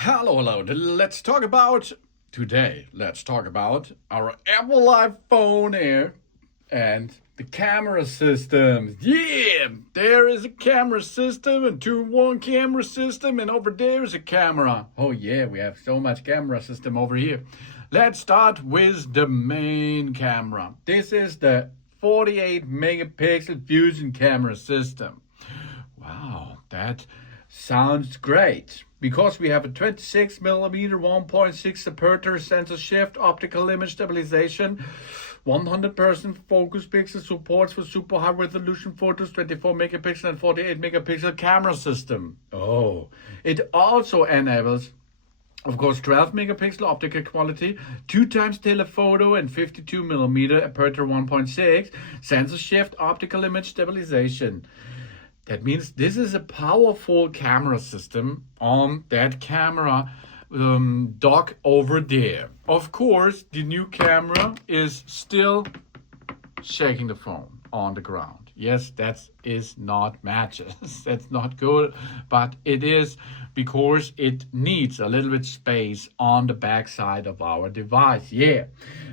Hello. Let's talk about our Apple iPhone Air and the camera systems. Yeah, there is a camera system and one camera system, and over there is a camera. Oh yeah, we have so much camera system over here. Let's start with the main camera. This is the 48 megapixel fusion camera system. Wow, that sounds great. Because we have a 26 millimeter 1.6 aperture sensor shift optical image stabilization, 100% focus pixel supports for super high resolution photos, 24 megapixel and 48 megapixel camera system. Oh, it also enables, of course, 12 megapixel optical quality, 2 times telephoto, and 52 millimeter aperture 1.6 sensor shift optical image stabilization. That means this is a powerful camera system on that camera dock over there. Of course, the new camera is still shaking the phone on the ground. Yes, that is not matches. That's not good, but it is because it needs a little bit space on the backside of our device. Yeah.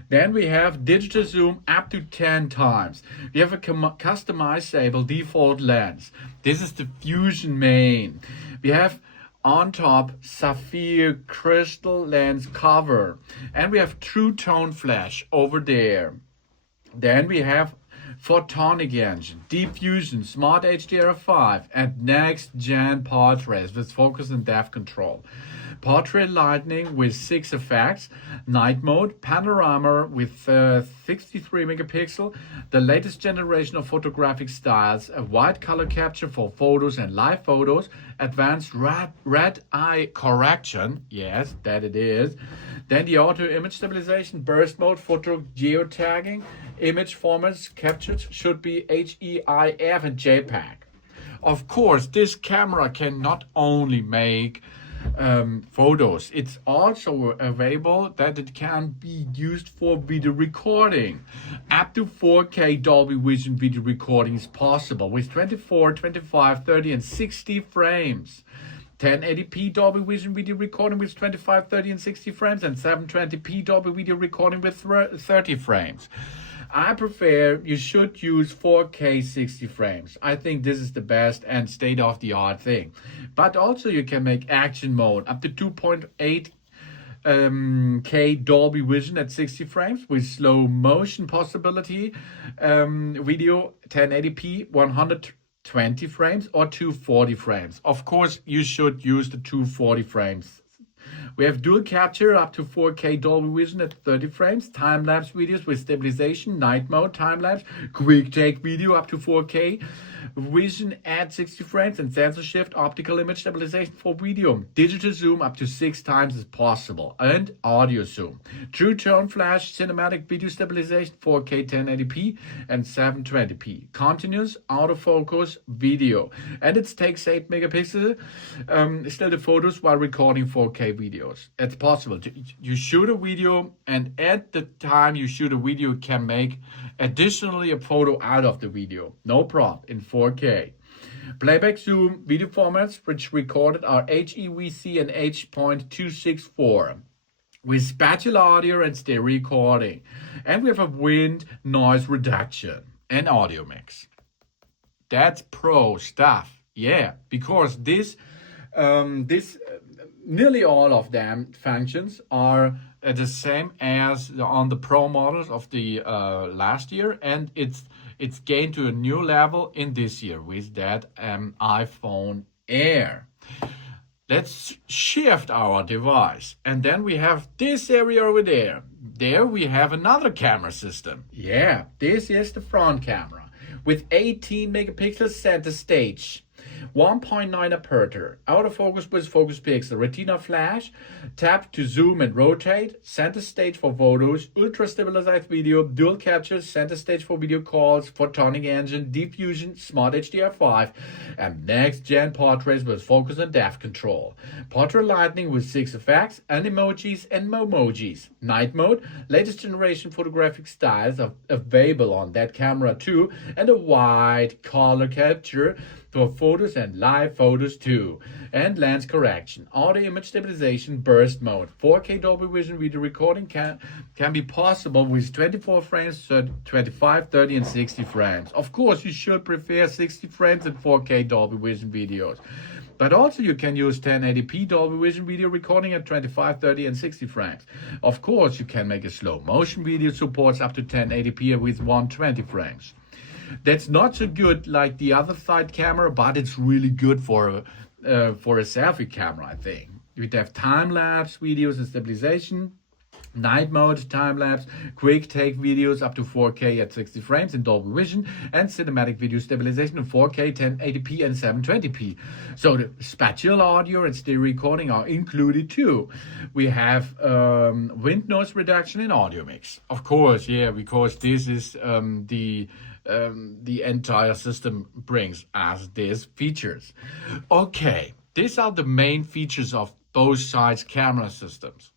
Then we have digital zoom up to 10 times. We have a customizable default lens. This is the Fusion main. We have on top sapphire crystal lens cover, and we have true tone flash over there. Then we have photonic engine, deep fusion, smart HDR5, and next gen portraits with focus and depth control. Portrait lighting with 6 effects, night mode, panorama with 63 megapixel, the latest generation of photographic styles, a wide color capture for photos and live photos, advanced red eye correction, yes, that it is. Then the auto image stabilization, burst mode, photo geotagging, image formats captured should be HEIF and JPEG. Of course, this camera can not only make photos, it's also available that it can be used for video recording. Up to 4K Dolby Vision video recording is possible with 24, 25, 30, and 60 frames. 1080p Dolby Vision video recording with 25, 30, and 60 frames, and 720p Dolby video recording with 30 frames. I prefer you should use 4K 60 frames. I think this is the best and state-of-the-art thing. But also you can make action mode up to 2.8 K Dolby Vision at 60 frames with slow motion possibility, video 1080p 120 frames or 240 frames. Of course, you should use the 240 frames. We have dual capture up to 4K Dolby Vision at 30 frames, time-lapse videos with stabilization, night mode, time-lapse, quick take video up to 4K Vision at 60 frames, and sensor shift optical image stabilization for video. Digital zoom up to 6 times is possible, and audio zoom. True tone flash, cinematic video stabilization, 4K 1080p and 720p. Continuous autofocus video, and it takes 8 megapixel still the photos while recording 4K videos. It's possible. You shoot a video, and at the time you shoot a video, you can make additionally a photo out of the video. No problem in 4K. Playback zoom video formats which recorded are HEVC and H.264 with spatial audio and stereo recording. And we have a wind noise reduction and audio mix. That's pro stuff. Yeah, because this nearly all of them functions are the same as on the Pro models of the last year, and it's gained to a new level in this year with that iPhone Air. Let's shift our device, and then we have this area over there. There we have another camera system. Yeah, this is the front camera with 18 megapixels center stage. 1.9 aperture, autofocus with focus pixel, retina flash, tap to zoom and rotate, center stage for photos, ultra stabilized video, dual capture, center stage for video calls, photonic engine, deep fusion, smart HDR5, and next gen portraits with focus and depth control. Portrait lighting with 6 effects, animojis and momojis. Night mode, latest generation photographic styles are available on that camera too, and a wide color capture for photos and live photos too. And lens correction, audio image stabilization, burst mode. 4K Dolby Vision video recording can be possible with 24 frames, 25, 30 and 60 frames. Of course, you should prefer 60 frames in 4K Dolby Vision videos. But also you can use 1080p Dolby Vision video recording at 25, 30 and 60 frames. Of course, you can make a slow motion video supports up to 1080p with 120 frames. That's not so good like the other side camera, but it's really good for a selfie camera, I think. You'd have time-lapse videos and stabilization, night mode, time-lapse, quick take videos up to 4K at 60 frames in Dolby Vision, and cinematic video stabilization in 4K, 1080p and 720p. So the spatial audio and stereo recording are included too. We have wind noise reduction and audio mix. Of course, yeah, because this is the entire system brings us these features. Okay, these are the main features of both sides camera systems.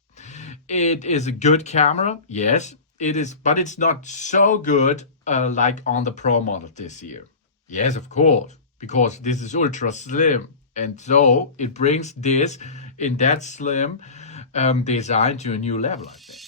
It is a good camera, yes, it is, but it's not so good like on the Pro model this year. Yes, of course, because this is ultra slim, and so it brings this in that slim design to a new level, I think.